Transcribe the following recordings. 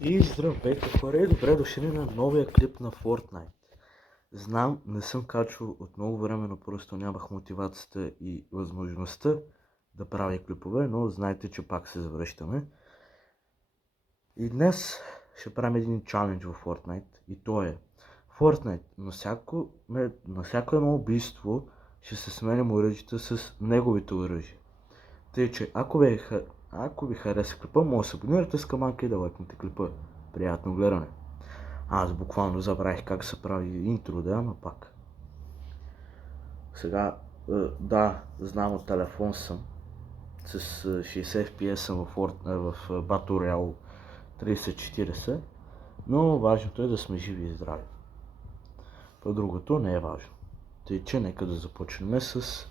И здравейте хора и добре дошли на новия клип на Fortnite. Знам, не съм качвал от много време, но просто нямах мотивацията и възможността да правя клипове, но знаете, че пак се завръщаме. И днес ще правим един чалендж в Fortnite и то е Fortnite на всяко едно убийство ще се сменям оръжията с неговите оръжия. Тъй, че ако ви хареса клипа, може да се абонирате с камънка и да лайкнете клипа. Приятно гледане! Аз буквално забравих как се прави интро, да, ама пак. Сега, да, знам, от телефон съм. С 60 FPS съм в Battle Royale 3040, но важното е да сме живи и здрави. По другото не е важно. Тъй, че нека да започнем с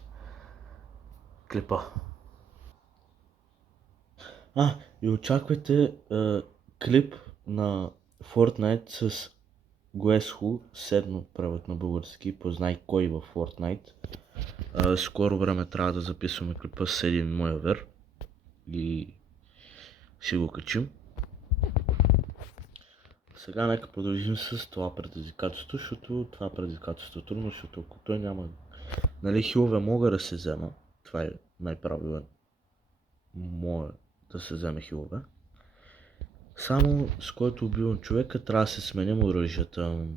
клипа. И очаквайте клип на Fortnite с Guess седно превод на български, познай кой в Fortnite. Скоро време трябва да записваме клипа с един мой вер и ще го качим. Сега нека продължим с това предизвикателство, защото това предизвикателство е трудно, защото ако той няма... Нали, хилове мога да се взема, това е най-правилен моя да се вземе хилове. Само с който убивам човека трябва да се сменим оръжията.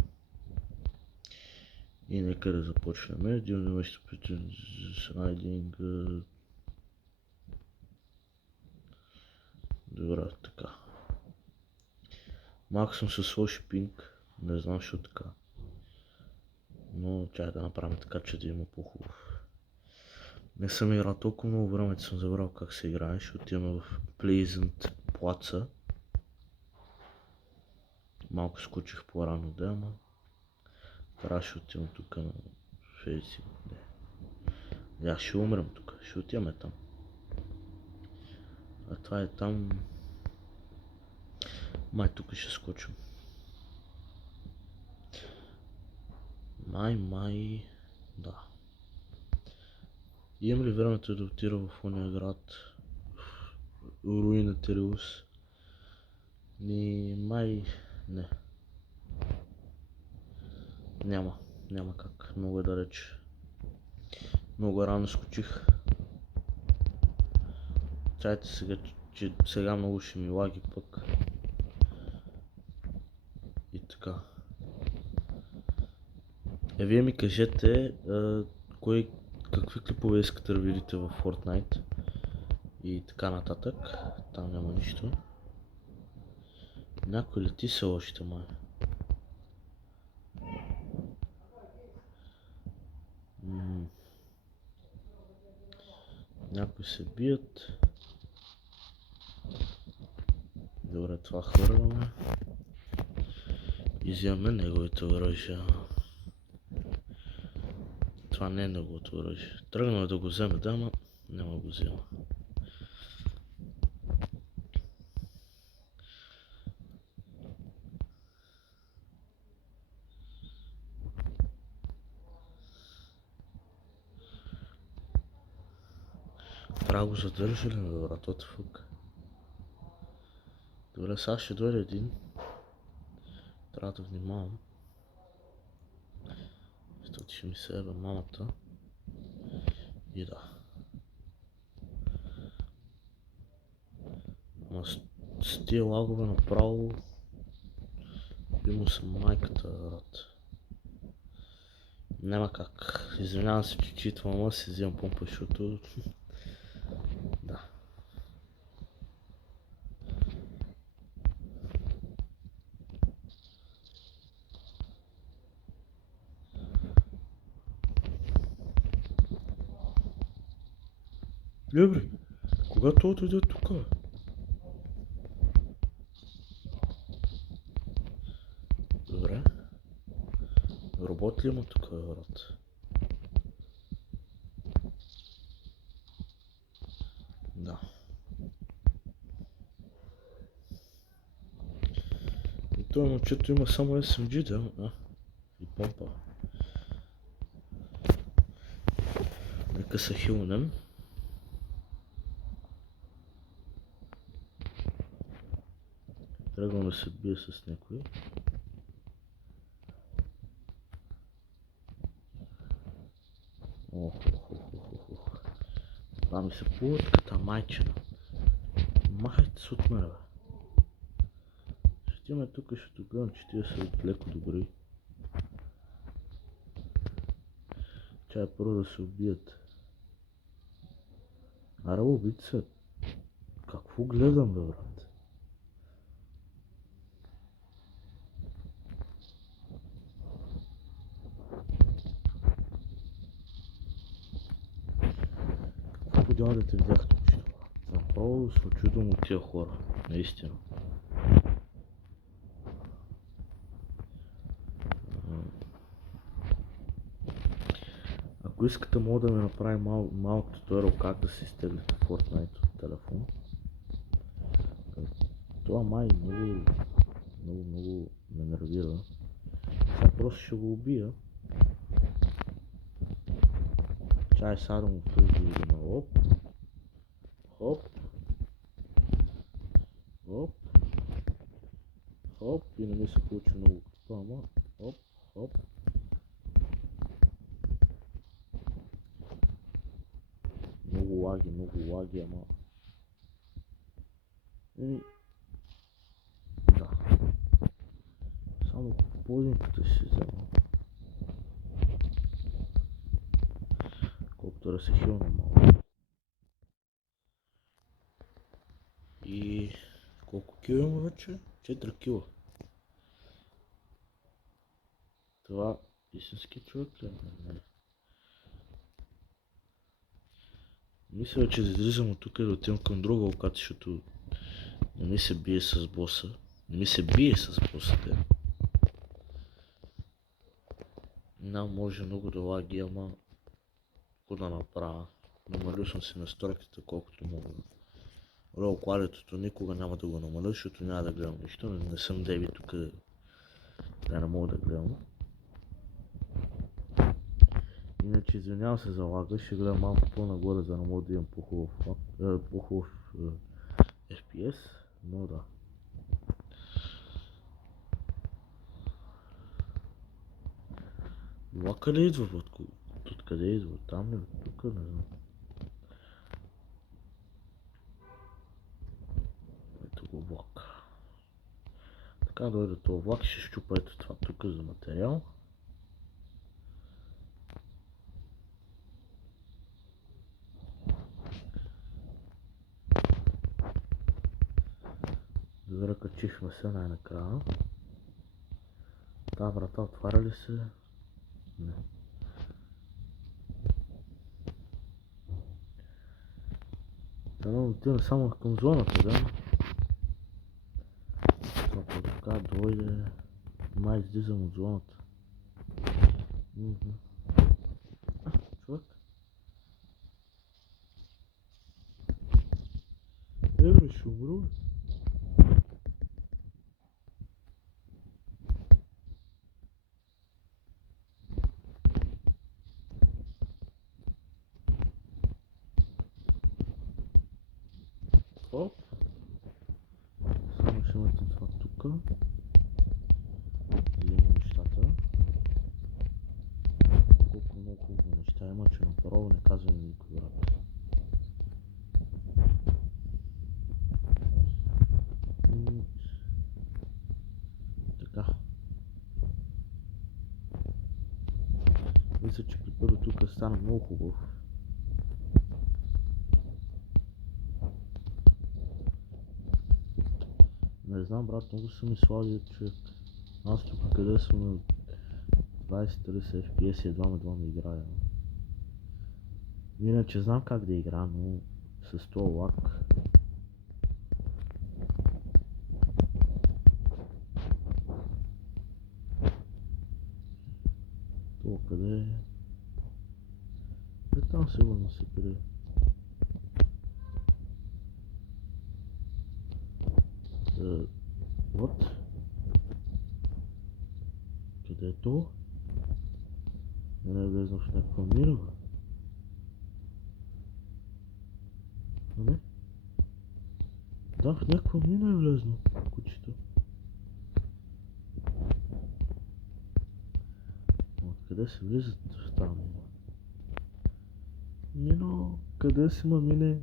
И нека да започнем. Добре, така. Малко съм с лоши пинг, не знам защо така. Но чай да направим така, че да има по-хубав. Не съм играл толкова много време, че съм забрал как се играе. Ще отиваме в Pleasant Plaza. Малко скучих по-рано дема. Трябва ще отивам тук на Фейси. Я ще умрем тук, ще отиваме там. А това е там. Май тук ще скочим. Да. Имам ли времето да отида в ония град? В руина Териус? Не. Няма как, много е далеч. Много рано скочих. Чайте сега, че сега много ще ми лаги пък. И така. Вие ми кажете какви клипове искате да видите в Fortnite и така нататък. Там няма нищо. Някой лети са още май. Някои се бият. Добре, това хвърляме. Изяваме неговите оръжия. Това не е неговото оръжие. Тръгнал да го вземе, да, но няма го взема. Трябва го задържа ли на вратата фук? Добре, сега ще дойде един. Трябва да внимавам. Защото ще ми се ебе мамата. И да. Ама с тия лагове направо би му съм майката, брат. Няма как. Извинявам се, че читвам, ама си взимам помпа, защото... Да. Добре, когато отиде тука? Добре. Робот ли има тук, брат? Да. И това момчето има само SMG, да? И помпа. Нека се хилнем. Тръгвам да се бия с някой. Ох. Това ми се плътката майчина. Махайте се от мене, бе. Ще имаме тук, ще гледам, че тия са леко добри. Чай първо да се убият. Аре, убийте се. Какво гледам, бе, брат? Какво подявате видях тук? Направо се очудвам от тия хора. Наистина. Ако искате, мога да ми направи малък туториал как да се изтеглите Fortnite от телефон. Това май много ме нервира. Сега просто ще го убия. Чай сега да му пръжда на лоб. Хоп. Хоп. Хоп. И не ми се получи много като ама. Хоп. Хоп. Много лаги, ама... Да. Само половинката ще си взема. Колкото да се хилна малко. И... колко кила има вече? 4 кила. Това истински човек ли? Не. Мисля, че да излизам от тук и да отивам към друга локация, защото не ми се бие с боса. Не ми се бие с боса, те. Може много да лаги, ама какво да направя. Намалил съм си настройките колкото мога. Рол quality-то никога няма да го намаля, защото няма да гледам нищо. Не съм Дейви тук, да не мога да гледам. Иначе извинявам се за лага, ще гледам малко по-нагоре, за да не мога да имам по-хубав FPS, но да. Влак къде идва? Откъде идва? Там ли? Тук не знам. Ето го влак. Така дойде този влак, ще щупа ето това тук за материал. Добре, качихме се най-накрая. Та врата отваря ли се? Не. Дано отивам само към зоната, да? Ако така дойде, май излизам от зоната. Човек? Бре, ще умру, бе. Оп. Само ще метам това тук. Взимам нещата. Колко много хубаво неща има, че направо не казвам никой, брат. Така. Мисля, че клипът до тук стана много хубав. Не знам, брат, много съм изсладил човек. Аз тук къде съм на 20-30 FPS и едва ме играя. Иначе знам как да игра, но с този лак. Това къде е? Там сигурно се крие. Вот. Къде е то? Не е влезнал в някаква мира, бе. Не? Да, в някаква мина е влезнал кучето. къде се влизат в тази мина? Мино, къде си ма мине?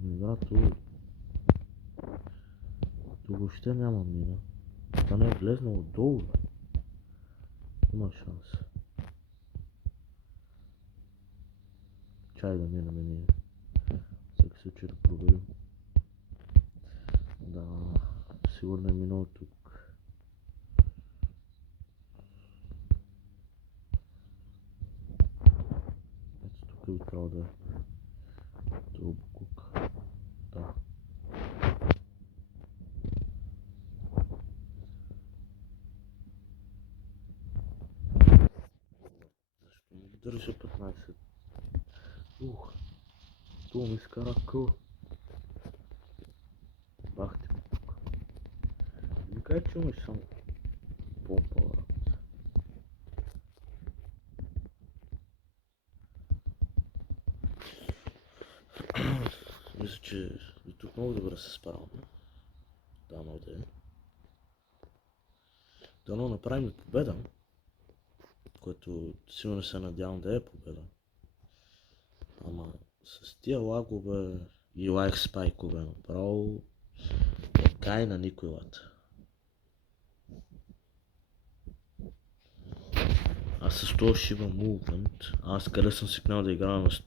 Брат, тук въобще няма мина. Това не е влезнало долу, бе. Има шанс. Чай да минаме ние. Всеки случай да проверим. Да, сигурно е минало тук. Ето тук би трябва да е. Това буклук. Да. Защо ми държа 15? Това ми изкара къл. Бах ти тук. Не кажа, че имаш само помпа, брат. Мисля, че и тук много добре се справяме. Да, но да е. Дано направим победа, което сигурно се надявам да е победа. Ама с тия лагове и лайф спайкове направо е кай на Николата. Аз с това ще имам мувмент. Аз къде съм свикнал да играя на 100...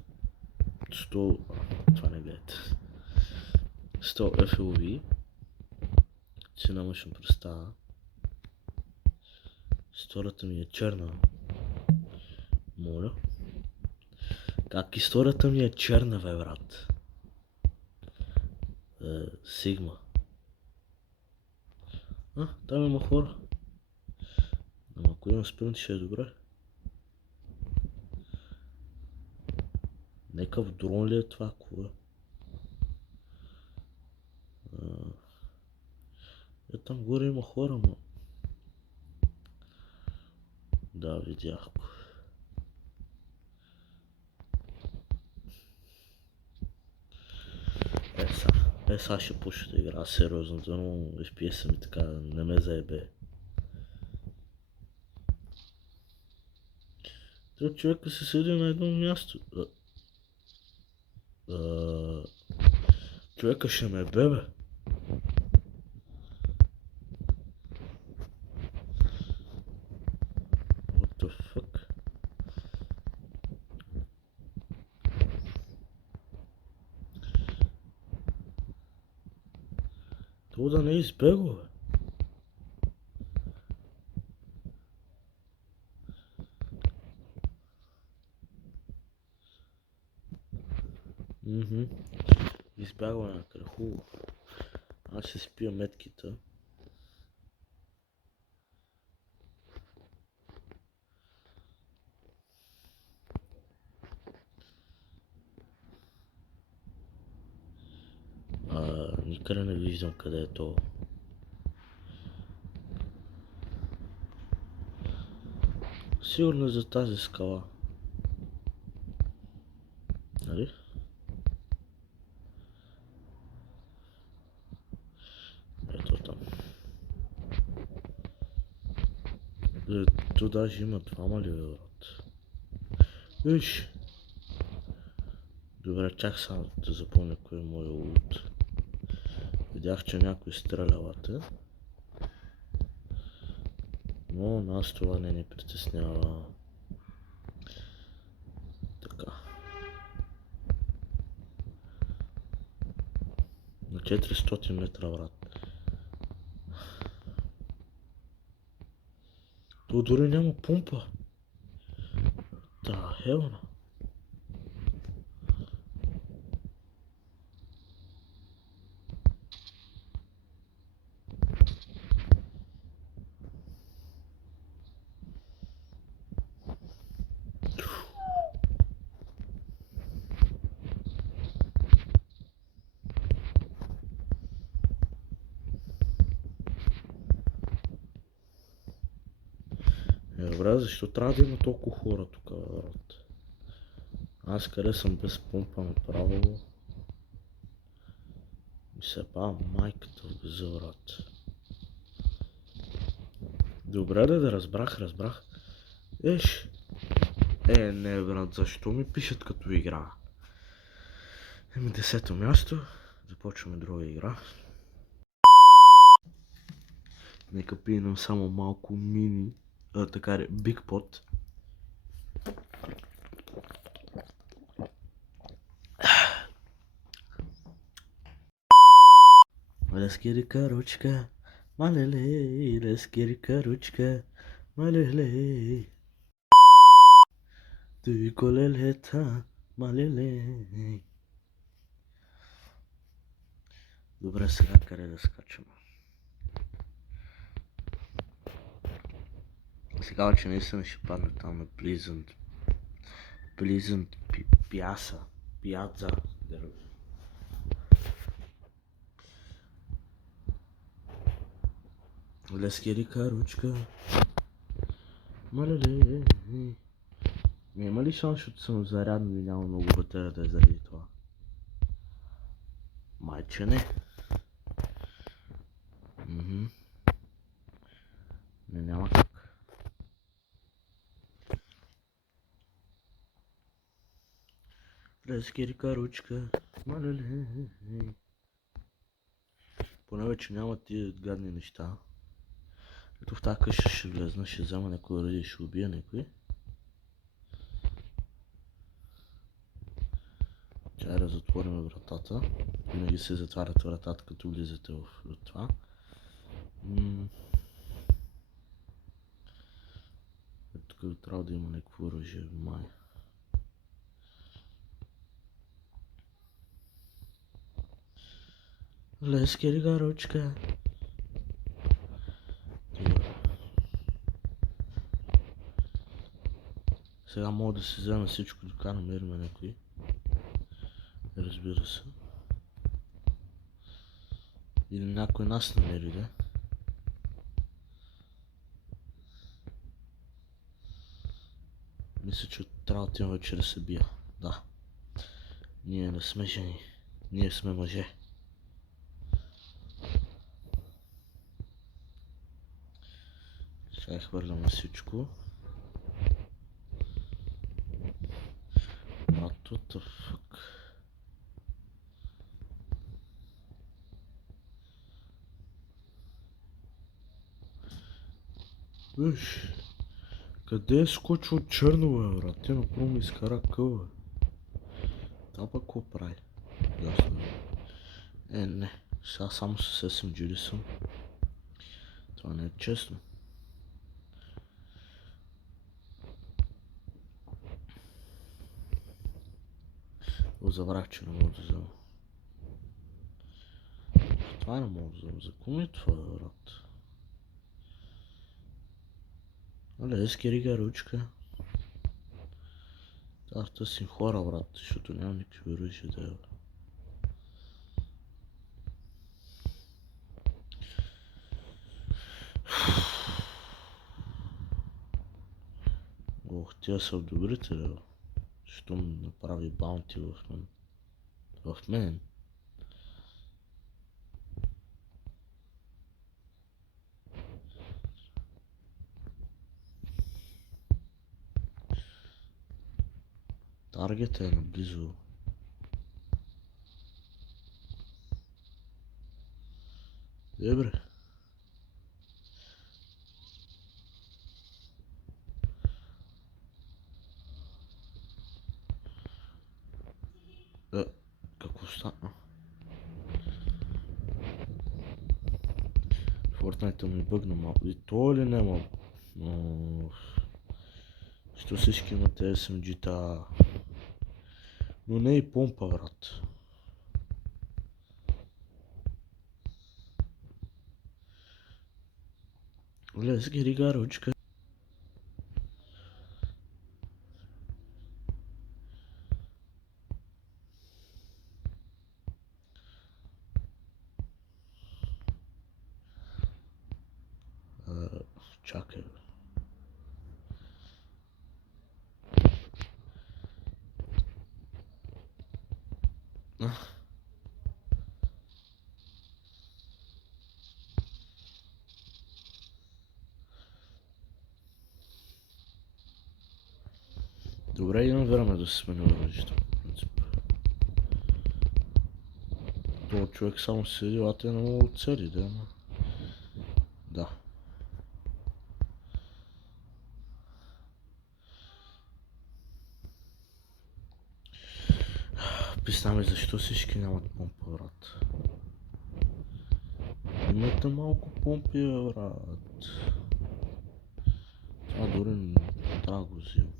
Това не гледате. 100 FLV. Си намъчно представа. Историята ми е черна. Моля. Как историята ми е черна, бе, брат? Сигма. Там има хора. Ама ако има спринт, ще е добре. Некъв дрон ли е това, кога? Там горе има хора, но... Да, видях го. Сега ще почна да игра сериозно, но FPS ми така не ме заебе. Трябва човека се седи на едно място. Човека ще ме бебе. What the fuck? Това да не избего, бе. Избягва някъде, хубаво. Аз ще спия метките. Никъде не виждам къде е то. Сигурно е за тази скала. Нали? Ето там. То даже има двама ли, брат? Виж! Добре, чак само да запомня кой е моя лут. Видях, че някой стрелявате. Но нас това не ни притеснява. Така. На 400 метра, брат. То дори няма помпа. Да, хелна. Добре, защо трябва да има толкова хора тук, брат? Аз къде съм без помпа направо. И се ба майката в газа, брат. Добре, да разбрах. Еш. Не, брат, защо ми пишат като игра? 10-то място. Започваме друга игра. Нека пинем само малко мини, така Big Pot. Лескирика ручка, малеле, лескирика ручка, малеле. Той колелета, малеле. Добре, сега къде да скачаме? Сега вече наистина ще падне там на Pleasant Piazza. Лескирика ручка, малеле. Има ли шанс, защото съм зарядно и няма много батерия да е заради това? Майче не. Не, няма как. Лескирика ручка, малеле. Поне вече няма тия гадни неща. Ето в тази къща ще влезна, ще взема някой оръдие и ще убия някой. Чай да затворим вратата. Винаги се затварят вратата, като влизате в това. Тук трябва да има някакво оръжие, май. Лескирика ручка. Сега мога да се взема всичко, дока намерим някой. Разбира се. Или някой нас намери, да? Мисля, че трябва да отивам вече да се бия. Да. Ние не сме жени. Ние сме мъже. Сега хвърляме всичко. Брат, what the fuck? Виж, къде е скочил черно, бе, брат? Ти направо ми изкара къл, бе. Това пък какво прави? Ясно. Не. Сега само с SMG съм. Това не е честно. Забрах, че не мога да взема. Това не мога да взема. За кому е това, брат? Лескирика ручка. Трябва да търсим хора, брат, защото няма никакви оръжия да е. Ох, тия са добрите, бе. Що ми направи баунти в мен? В мен? Таргет е наблизо. Добре. Какво стана? Fortnite ми бъгна малко. И то ли няма? Що всички имате SMG-та? Но не и помпа, брат. Лескирика ручка. Чакай, бе. Добре, имам време да се смени оръжието, по принцип. Това човек само седи, а те не мога да цели, да, ама... Да. Представяме защо всички нямат помпа, брат. Имате малко помпи, брат. Това дори не трябва да го взимам.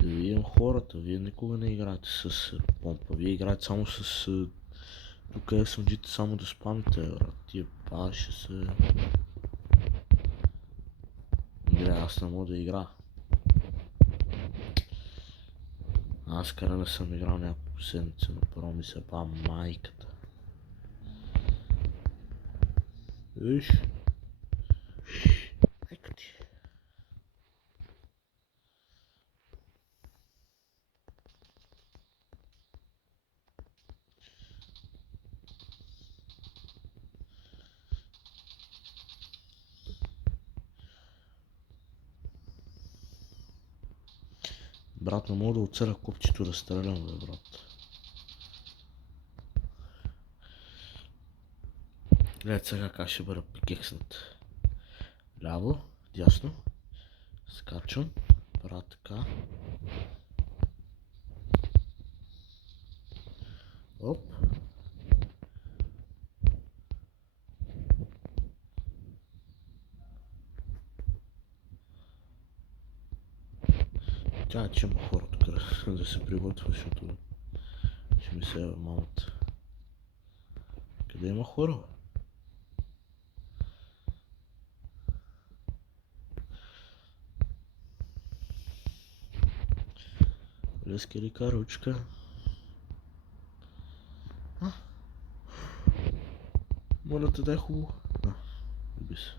Да видим хората, вие никога не играете с помпа, вие играете само с... Тук е SMG-те само да спамите, брат. Тия паше се... Игра, аз не мога да игра. Аз къде не съм играл няколко седмици, направо ми се па майката. Виж? Майка ти. Брат, не мога да оцеля копчето да стрелям, бе, брат. Гледайте сега как ще бъда пикекснат. Ляво, дясно. Скачам. Правя така. Оп. Тя че има хора тук да се приготвя, защото ще ми се ява мамата. Къде има хора? Лески река, ручка. Моля те, дай хубаво. Люби се.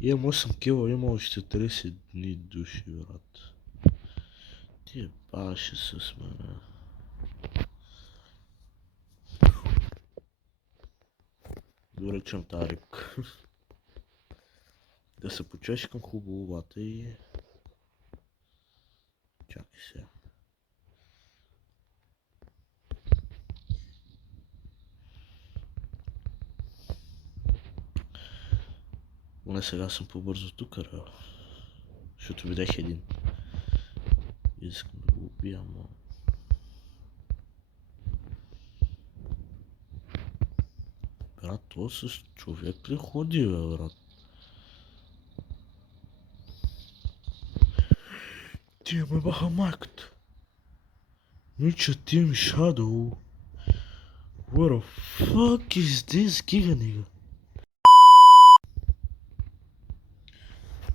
Имам 8 кила, има още 30 дни души, брат. Ти баше с мене. Доречам тази рибка. Да се почешкам хубавата и... Чакай сега. Поне сега съм по-бързо тук, защото видях един. Искам да го убия, но... Брат, то с човек ли ходи, бе, брат? Тия ме баха майката. Мича, тия ми Shadow. What the fuck is this, giga, nigga?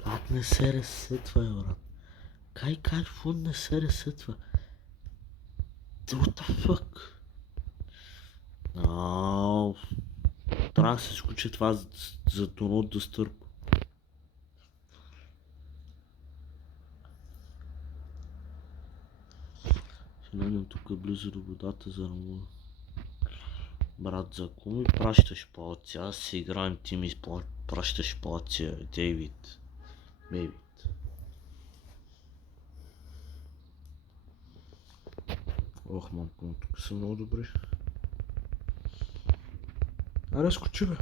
Брат, не се ресетва, брат. Кай фон не се ресетва? What the fuck? Трябва да се изключи това за тонот да стърпа. Ще найдем тук близо до водата, за да мога. Брат, за кого ми пращаш палци? Аз си играем, ти ми пращаш палци, Дейвид. Бейвид. Ох, мамко, тук са много добри. Аре, скочи, бе.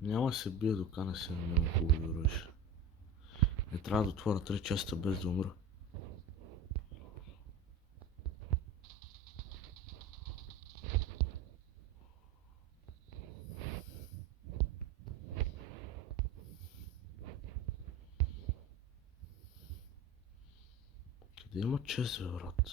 Няма се бия, докато не се намерим хубави оръжия. Не трябва да отворя 3 честа без да умра. Къде има чест, бе, брат?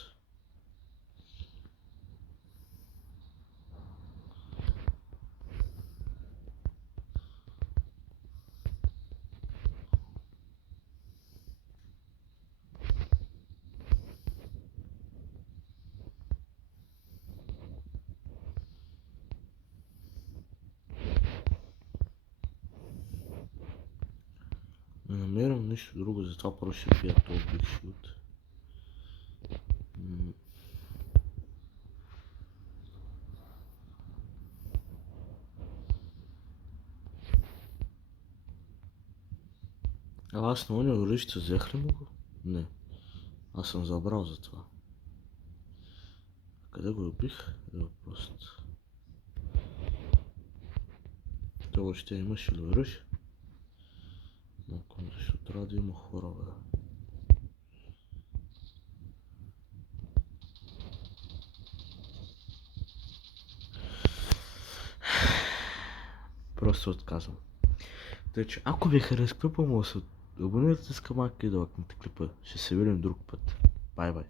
Не намирам нищо друго, затова просто ще пия този Big Shield. Аз на оня орище взех ли му го? Не. Аз съм забрал за това. Къде го убих? Е въпросът. Той още имаше ли оръжие? Малко, защо трябва да има хора, бе? Просто отказвам. Тъй че, ако ви хареса клипа, може да се абонирате с камък и да лайкнете клипа. Ще се видим друг път. Бай-бай.